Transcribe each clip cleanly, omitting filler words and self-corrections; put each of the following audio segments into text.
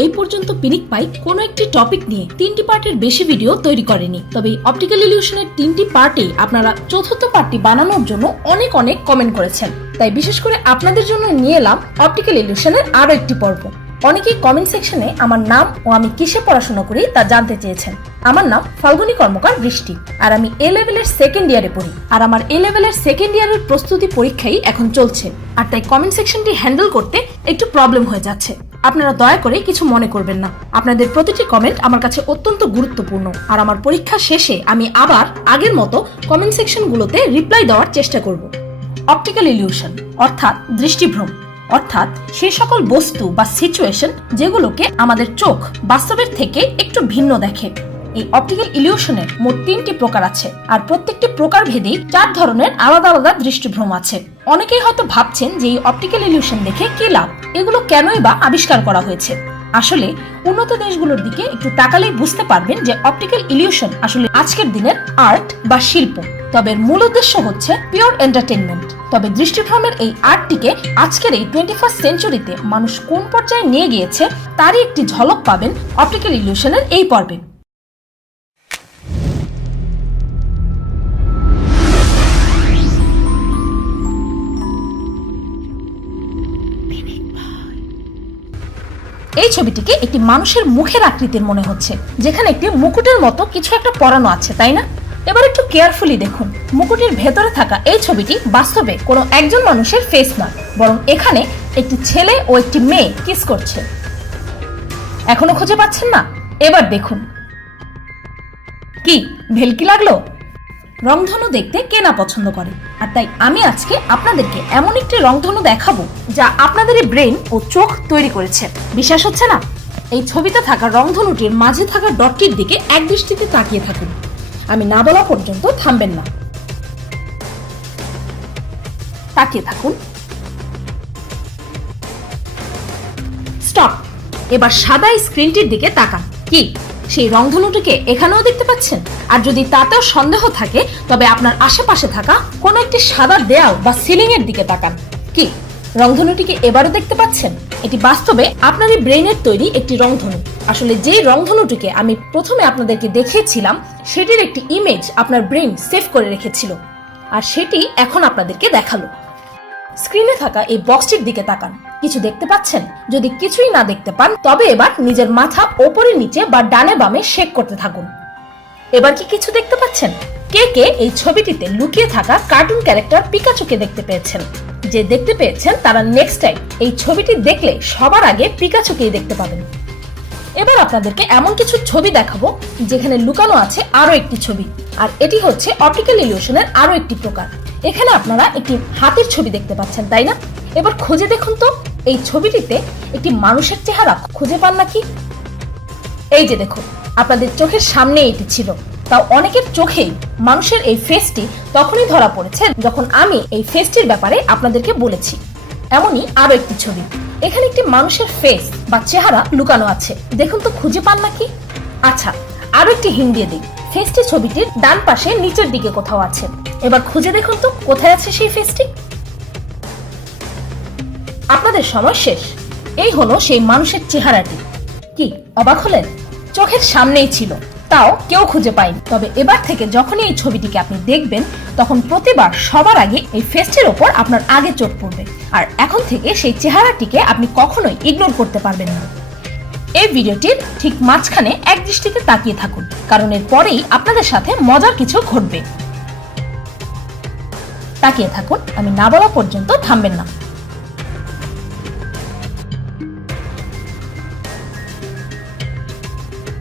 এই পর্যন্ত পিনিক পাই কোনো একটি টপিক নিয়ে 3টি পার্টের বেশি ভিডিও তৈরি করেনি। তবে অপটিক্যাল ইলিউশনের 3টি পার্টে আপনারা চতুর্থ পার্টটি বানানোর জন্য অনেক কমেন্ট করেছেন, তাই বিশেষ করে আপনাদের জন্য নিয়ে এলাম অপটিক্যাল ইলিউশনের আরো একটি পর্ব। অনেকেই কমেন্ট সেকশনে আমার নাম ও আমি কিসে পড়াশোনা করি তা জানতে চেয়েছেন। আমার নাম ফাল্গুনী কর্মকার বৃষ্টি, আর আমি এ লেভেলের সেকেন্ড ইয়ারে পড়ি। আর আমার এ লেভেলের সেকেন্ড ইয়ারের প্রস্তুতি পরীক্ষাই এখন চলছে, আর তাই কমেন্ট সেকশনটি হ্যান্ডেল করতে একটু প্রবলেম হয়ে যাচ্ছে। আপনারা দয়া করে কিছু মনে করবেন না। আপনাদের প্রতিটি কমেন্ট আমার কাছে অত্যন্ত গুরুত্বপূর্ণ, আর আমার পরীক্ষা শেষে আমি আবার আগের মতো কমেন্ট সেকশনগুলোতে রিপ্লাই দেওয়ার চেষ্টা করব। অপটিক্যাল ইলিউশন অর্থাৎ দৃষ্টিভ্রম, অর্থাৎ সে সকল বস্তু বা সিচুয়েশন যেগুলোকে আমাদের চোখ বাস্তবের থেকে একটু ভিন্ন দেখে। এই অপটিক্যাল ইলিউশনের মোট 3টি প্রকার আছে, আর প্রত্যেকটি প্রকার ভেদেই 4 ধরনের আলাদা আলাদা দৃষ্টিভ্রম আছে। অনেকেই হয়তো ভাবছেন যে এই অপটিক্যাল ইলিউশন দেখে কি লাভ, এগুলো কেনই বা আবিষ্কার করা হয়েছে। আসলে উন্নত দেশগুলোর দিকে একটু তাকালেই বুঝতে পারবেন যে অপটিক্যাল ইলিউশন আসলে আজকের দিনের আর্ট বা শিল্প, তবে এর মূল উদ্দেশ্য হচ্ছে পিওর এন্টারটেইনমেন্ট। তবে দৃষ্টিভ্রমের এই আর্টটিকে আজকের এই 21st সেঞ্চুরিতে মানুষ কোন পর্যায়ে নিয়ে গিয়েছে তারই একটি ঝলক পাবেন অপটিক্যাল ইলিউশনের এই পর্বে। এই ছবিটিকে একটি মানুষের মুখের আকৃতির মনে হচ্ছে, যেখানে একটি মুকুটের মতো কিছু একটা পরানো আছে, তাই না? এবার একটু কেয়ারফুলি দেখুন, মুকুটের ভেতরে থাকা এই ছবিটি বাস্তবে কোনো একজন মানুষের ফেস নয়, বরং এখানে একটি ছেলে ও একটি মেয়ে কিস করছে। এখনো খুঁজে পাচ্ছেন না? এবার দেখুন, কি ভেলকি লাগলো? রংধনু দেখতে কে না পছন্দ করে, আর তাই আমি আজকে আপনাদেরকে এমন একটি রংধনু দেখাবো যা আপনাদের ব্রেন ও চোখ তৈরি করেছে। বিশ্বাস হচ্ছে না? এই ছবিতে থাকা রংধনুটির মাঝে থাকা ডটটির দিকে এক দৃষ্টিতে তাকিয়ে থাকুন। আমি না বলা পর্যন্ত থামবেন না। তাকিয়ে থাকুন। স্টপ। এবার সাদা স্ক্রিনটির দিকে তাকান। কি সেই রংধনুটিকে এখানেও দেখতে পাচ্ছেন? আর যদি তাতেও সন্দেহ থাকে তবে আপনার আশেপাশে থাকা কোনো একটি সাদা দেয়াল বা সিলিং এর দিকে তাকান। কি রংধনুটিকে এবারও দেখতে পাচ্ছেন? এটি বাস্তবে আপনারই ব্রেইনের তৈরি একটি রংধনু। আসলে যে রংধনুটিকে আমি প্রথমে আপনাদেরকে দেখিয়েছিলাম সেটির একটি ইমেজ আপনার ব্রেইন সেভ করে রেখেছিল, আর সেটি এখন আপনাদেরকে দেখালো। স্ক্রিনে থাকা এই বক্সটির দিকে তাকান। কিছু দেখতে পাচ্ছেন? যদি কিছুই না দেখতে পান তবে এবার নিজের মাথা ওপরে নিচে বা ডানে বামে শেক করতে থাকুন। এবার কি কিছু দেখতে পাচ্ছেন? কে কে এই ছবিটিতে লুকিয়ে থাকা কার্টুন ক্যারেক্টার পিকাচুকে দেখতে পেয়েছেন? যে দেখতে পেয়েছেন তারা নেক্সট টাইম এই ছবিটি দেখলে সবার আগে পিকাচুকেই দেখতে পাবেন। এবার আপনাদেরকে এমন কিছু ছবি দেখাবো যেখানে লুকানো আছে আরো একটি ছবি, আর এটি হচ্ছে অপটিক্যাল ইলিউশনের আরো একটি প্রকার। এখানে আপনারা একটি হাতির ছবি দেখতে পাচ্ছেন, তাই না? এবার খুঁজে দেখুন তো এই ছবিটিতে একটি মানুষের চেহারা খুঁজে পান নাকি? এই যে দেখুন, আপনাদের চোখের সামনে এটি ছিল। তাও অনেকের চোখেই মানুষের এই ফেসটি তখনই ধরা পড়েছে যখন আমি এই ফেসটির ব্যাপারে আপনাদেরকে বলেছি। এমনই আরো একটি ছবি, এখানে একটি মানুষের ফেস বা চেহারা লুকানো আছে। দেখুন তো খুঁজে পান নাকি? আচ্ছা, আরো একটি হিন্ট দিয়ে দিই। ফেসটি ছবিটির ডান পাশে নিচের দিকে কোথাও আছে। এবার খুঁজে দেখুন তো কোথায় আছে সেই ফেসটি। আপনাদের সময় শেষ। এই হলো সেই মানুষের চেহারাটি। কি অবাক হলেন? চোখের সামনেই ছিল, তাও কেউ খুঁজে পায়নি। তবে এবার থেকে যখনই এই ছবিটিকে আপনি দেখবেন তখন প্রতিবার সবার আগে এই ফেসটির ওপর আপনার আগে চোখ পড়বে, আর এখন থেকে সেই চেহারাটিকে আপনি কখনোই ইগনোর করতে পারবেন না। এই ভিডিওটির ঠিক মাঝখানে এক দৃষ্টিতে তাকিয়ে থাকুন, কারণ এর পরেই আপনাদের সাথে মজার কিছু ঘটবে। তাকিয়ে থাকুন, আমি না বলা পর্যন্ত থামবেন না।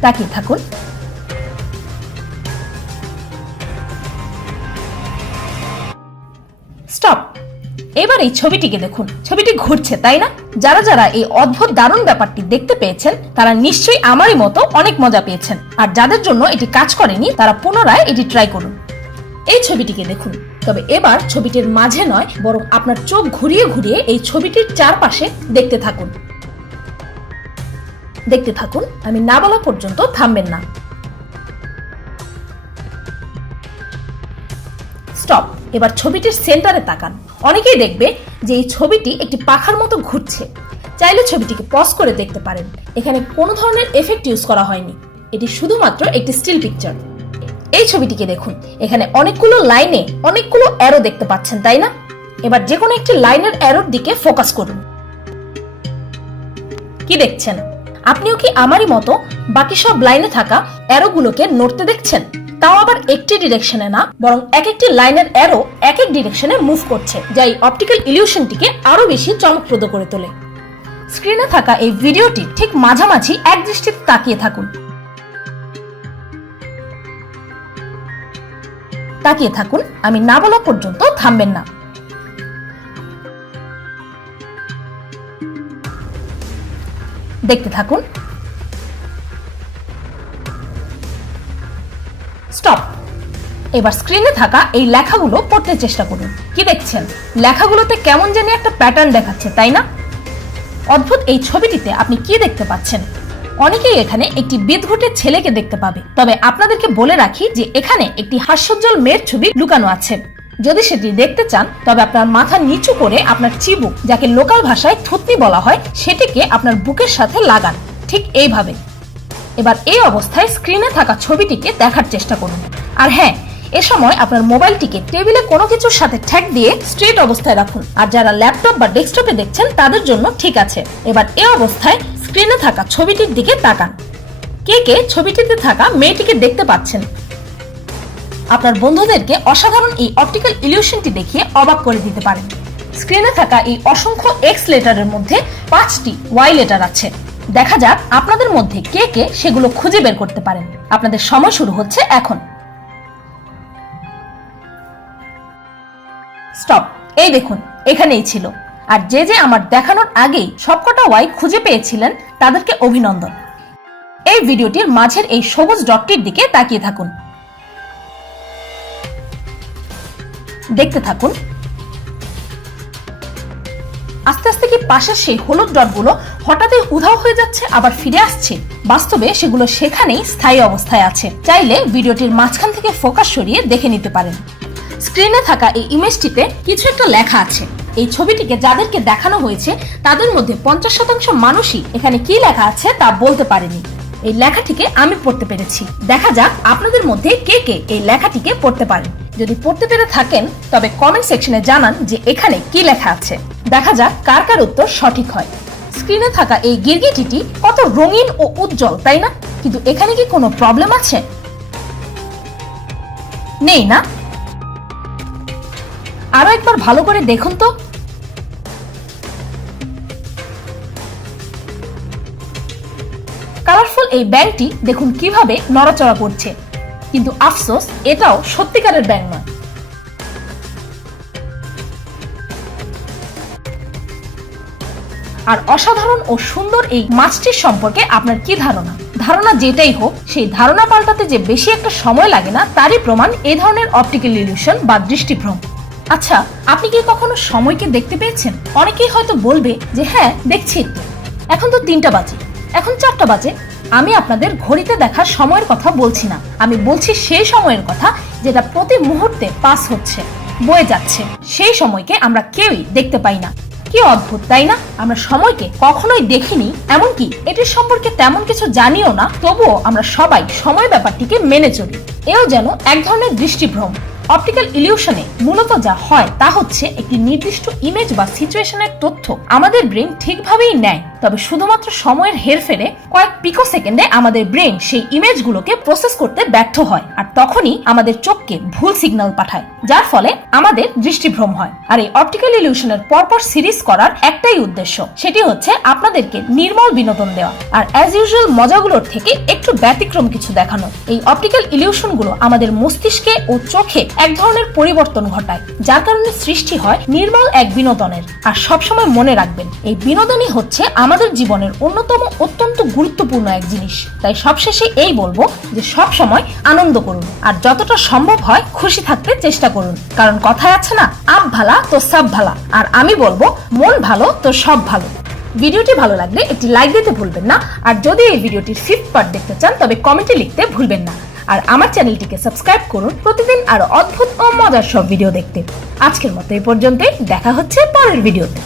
তাকিয়ে থাকুন। স্টপ। এবার এই ছবিটিকে দেখুন। ছবিটি ঘুরছে, তাই না? যারা যারা এই অদ্ভুত দারুণ ব্যাপারটি দেখতে পেয়েছেন তারা নিশ্চয়ই আমারই মতো অনেক মজা পেয়েছেন, আর যাদের জন্য এটি কাজ করেনি তারা পুনরায় এটি ট্রাই করুন। এই ছবিটিকে দেখুন, তবে এবার ছবিটির মাঝে নয় বরং আপনার চোখ ঘুরিয়ে ঘুরিয়ে এই ছবিটির চারপাশে দেখতে থাকুন। দেখতে থাকুন, আমি না বলা পর্যন্ত থামবেন না। স্টপ। এবার ছবিটির সেন্টারে তাকান। অনেকেই দেখবে যে এই ছবিটি একটি পাখার মতো ঘুরছে। চাইলে ছবিটিকে পজ করে দেখতে পারেন। এখানে কোনো ধরনের এফেক্ট ইউজ করা হয়নি, এটি শুধুমাত্র একটি স্টিল পিকচার। এই ছবিটিকে দেখুন, এখানে অনেকগুলো লাইনে অনেকগুলো অ্যারো দেখতে পাচ্ছেন, তাই না? এবার যে কোনো একটি লাইনের অ্যারোর দিকে ফোকাস করুন। কি দেখছেন? আপনিও কি আমারই মতো বাকি সব লাইনে থাকা অ্যারোগুলোকে নড়তে দেখছেন? তাও আবার একটি ডিরেকশনে না, বরং এক একটি লাইনের অ্যারো এক এক ডিরেকশনে মুভ করছে, যা এই অপটিক্যাল ইলিউশনটিকে আরো বেশি চমকপ্রদ করে তোলে। স্ক্রিনে থাকা এই ভিডিওটি ঠিক মাঝামাঝি এক দৃষ্টিতে তাকিয়ে থাকুন। তাকিয়ে থাকুন, আমি না বলা পর্যন্ত থামবেন না। দেখতে থাকুন। স্টপ। এবার স্ক্রিনে থাকা এই লেখাগুলো পড়তে চেষ্টা করুন। কি দেখছেন? লেখাগুলোতে কেমন জানি একটা প্যাটার্ন দেখাচ্ছে, তাই না? অদ্ভুত এই ছবিটিতে আপনি কি দেখতে পাচ্ছেন? অনেকেই এখানে একটি বিদঘুটে ছেলেকে দেখতে পাবে, তবে আপনাদেরকে বলে রাখি যে এখানে একটি হাস্যোজ্জ্বল মেয়ের ছবি লুকানো আছে। যদি সেটি দেখতে চান তবে আপনার মাথা নিচু করে আপনার চিবুক, যাকে লোকাল ভাষায় থুতনি বলা হয়, সেটিকে আপনার বুকের সাথে লাগান, ঠিক এইভাবে। এবার এই অবস্থায় স্ক্রিনে থাকা ছবিটিকে দেখার চেষ্টা করুন। আর হ্যাঁ, এ সময় আপনার মোবাইলটিকে টেবিলে কোনো কিছুর সাথে ঠেক দিয়ে স্ট্রেট অবস্থায় রাখুন। আর যারা ল্যাপটপ বা ডেস্কটপে দেখছেন তাদের জন্য ঠিক আছে। এবার এই অবস্থায় স্ক্রিনে থাকা ছবিটির দিকে তাকান। কে কে ছবিটিতে থাকা মেয়েটিকে দেখতে পাচ্ছেন? আপনার বন্ধুদেরকে অসাধারণ এই অপটিক্যাল ইলিউশনটি দেখিয়ে অবাক করে দিতে পারেন। স্ক্রিনে থাকা এই অসংখ্য এক্স লেটারের মধ্যে 5টি ওয়াই লেটার আছে। দেখা যাক আপনাদের মধ্যে কে কে সেগুলো খুঁজে বের করতে পারেন। আপনাদের সময় শুরু হচ্ছে এখন। স্টপ। এই দেখুন, এখানেই ছিল। আর যে যে আমার দেখানোর আগেই সবকটা ওয়াই খুঁজে পেয়েছিলেন তাদেরকে অভিনন্দন। এই ভিডিওটির মাঝের এই সবুজ ডটটির দিকে তাকিয়ে থাকুন। দেখতে থাকুন। আস্তে আস্তে কি পাশের সেই হলুদ ডটগুলো হঠাৎই উধাও হয়ে যাচ্ছে, আবার ফিরে আসছে? বাস্তবে সেগুলো সেখানেই স্থায়ী অবস্থায় আছে। চাইলে ভিডিওটির মাঝখান থেকে ফোকাস সরিয়ে দেখে নিতে পারেন। স্ক্রিনে থাকা এই ইমেজটিতে কিছু একটা লেখা আছে। এই ছবিটিকে যাদেরকে দেখানো হয়েছে তাদের মধ্যে 50% মানুষই এখানে কি লেখা আছে তা বলতে পারেনি। এই লেখাটিকে আমি পড়তে পেরেছি। দেখা যাক আপনাদের মধ্যে কে কে এই লেখাটিকে পড়তে পারেন। যদি পড়তে পেরে থাকেন তবে কমেন্ট সেকশনে জানান যে এখানে কি লেখা আছে। দেখা যাক কার কার উত্তর সঠিক হয়। স্ক্রিনে থাকা এই গিরগিটিটি কত রঙিন ও উজ্জ্বল, তাই না? কিন্তু এখানে কি কোনো প্রবলেম আছে? নেই না? আরো একবার ভালো করে দেখুন তো। কালারফুল এই ব্যাঙটি দেখুন কিভাবে নড়াচড়া করছে, কিন্তু আফসোস এটাও সত্যিকারের ব্যাঙ নয়। আর অসাধারণ ও সুন্দর এই মাছটির সম্পর্কে আপনার কি ধারণা? ধারণা যেটাই হোক, সেই ধারণা পাল্টাতে যে বেশি একটা সময় লাগে না তারই প্রমাণ এই ধরনের অপটিক্যাল ইলিউশন বা দৃষ্টিভ্রম। আচ্ছা, আপনি কি কখনো সময়কে দেখতে পেয়েছেন? অনেকেই হয়তো বলবে যে হ্যাঁ দেখছি তো, এখন তো 3টা বাজে, এখন 4টা বাজে। আমি আপনাদের ঘড়িতে দেখা সময়ের কথা বলছি না, আমি বলছি সেই সময়ের কথা যেটা প্রতি মুহূর্তে পাস হচ্ছে, বয়ে যাচ্ছে। সেই সময়কে আমরা কেউই দেখতে পাই না। কি অদ্ভুত, তাই না? আমরা সময়কে কখনোই দেখিনি, এমনকি এটির সম্পর্কে তেমন কিছু জানিও না, তবুও আমরা সবাই সময় ব্যাপারটিকে মেনে চলি। এও যেন এক ধরনের দৃষ্টিভ্রম। অপটিক্যাল ইলিউশনে মূলত যা হয় তা হচ্ছে একটি নির্দিষ্ট ইমেজ বা সিচুয়েশনের তথ্য আমাদের ব্রেন ঠিকভাবেই নেয়, তবে শুধুমাত্র সময়ের হেরফেরে কয়েক পিকো সেকেন্ডে আমাদের ব্রেন সেই ইমেজগুলোকে প্রসেস করতে ব্যর্থ হয়, আর তখনই আমাদের চোখকে ভুল সিগন্যাল পাঠায়, যার ফলে আমাদের দৃষ্টিভ্রম হয়। আর এই অপটিক্যাল ইলিউশনের পরপর সিরিজ করার একটাই উদ্দেশ্য, সেটি হচ্ছে আপনাদেরকে নির্মল বিনোদন দেওয়া, আর অ্যাজ ইউজুয়াল মজাগুলোর থেকে একটু ব্যতিক্রম কিছু দেখানো। এই অপটিক্যাল ইলিউশনগুলো আমাদের মস্তিষ্কে ও চোখে এক ধরনের পরিবর্তন ঘটায়, যার কারণে সৃষ্টি হয় নির্মল এক বিনোদনের। আর সবসময় মনে রাখবেন, এই বিনোদনই হচ্ছে আমাদের জীবনের অন্যতম অত্যন্ত গুরুত্বপূর্ণ এক জিনিস। তাই সবশেষে এই বলবো যে সব সময় আনন্দ করুন, আর যতটা সম্ভব হয় খুশি থাকতে চেষ্টা করুন, কারণ কথায় আছে না, আপ ভালা তো সব ভালা। আর আমি বলবো, মন ভালো তো সব ভালো। ভিডিওটি ভালো লাগলে একটি লাইক দিতে ভুলবেন না, আর যদি এই ভিডিওটির 5th পার্ট দেখতে চান তবে কমেন্টে লিখতে ভুলবেন না। আর আমার চ্যানেলটিকে সাবস্ক্রাইব করুন প্রতিদিন আরো অদ্ভুত ও মজার সব ভিডিও দেখতে। আজকের মতো এই পর্যন্তই, দেখা হচ্ছে পরের ভিডিওতে।